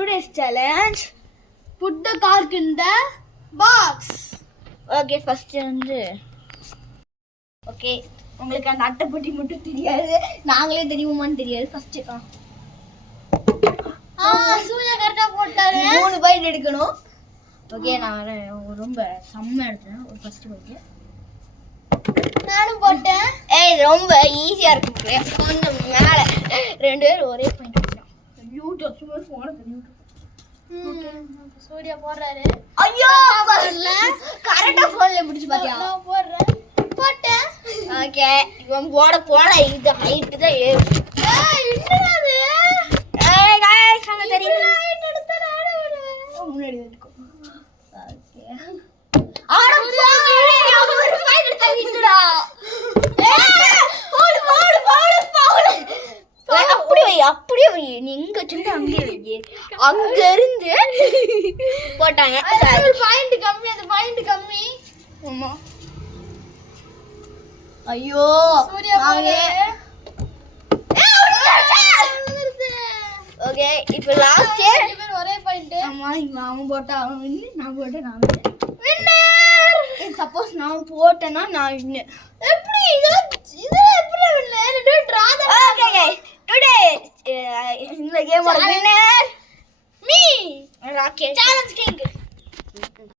today's challenge, put the cork in the box. Okay, first வந்து okay உங்களுக்கு அந்த அட்டைப்பட்டி மட்டும் தெரியாது, நாங்களே தெரியுமான்னு தெரியாது. ஃபர்ஸ்ட் சூர்யா கரெக்டா போட்டாரு. 3 பைட் எடுக்கணும். ஓகே நான் ரொம்ப செம்ம எடுத்தேன். ஒரு ஃபர்ஸ்ட் பைட் நானும் போட்டேன். ரொம்ப ஈஸியா இருக்கு. கொஞ்சம் மேல 2 பேரும் ஒரே பாயிண்ட் எடுத்தோம். யூடியூப் சும்மா போன யூடியூப். ஓகே சூர்யா போறாரு. ஐயோ வரல. கரெக்ட்டா போன்ல பிடிச்சு பாத்தியா? நான் போறேன். போட்டேன். ஓகே இவன் போட இது ஹைட் தான் ஏறு. என்னடா இது? गाइस நம்ம தெரியும். ஹைட் எடுத்தா நானே வருவேன். முன்னாடி எடுக்கோ. ஓகே ஆட போடு. ஒரு ஃபைட் எடுத்து விட்டுடா. போடு அப்படியே வை. நீ இங்க வச்சிட்டு அங்கே வை. அங்க இருந்து போட்டாங்க. அது பாயிண்ட் கம்மி, அது பாயிண்ட் கம்மி. ஆமா. ஐயோ சூர்யா ஓகே இப்போ லாஸ்ட் ஒரே பாயிண்ட். ஆமா அவன் போட்டா அவன் வின்னு, நான் போட்டா நான் வின்னர். சப்போஸ் நான் போட்டேன்னா நான் வின்னு. எப்படி இது எப்படி வின்னர்? ரெண்டு டிரா தான். ஓகே டுடே இந்த கேமோட வின்னர்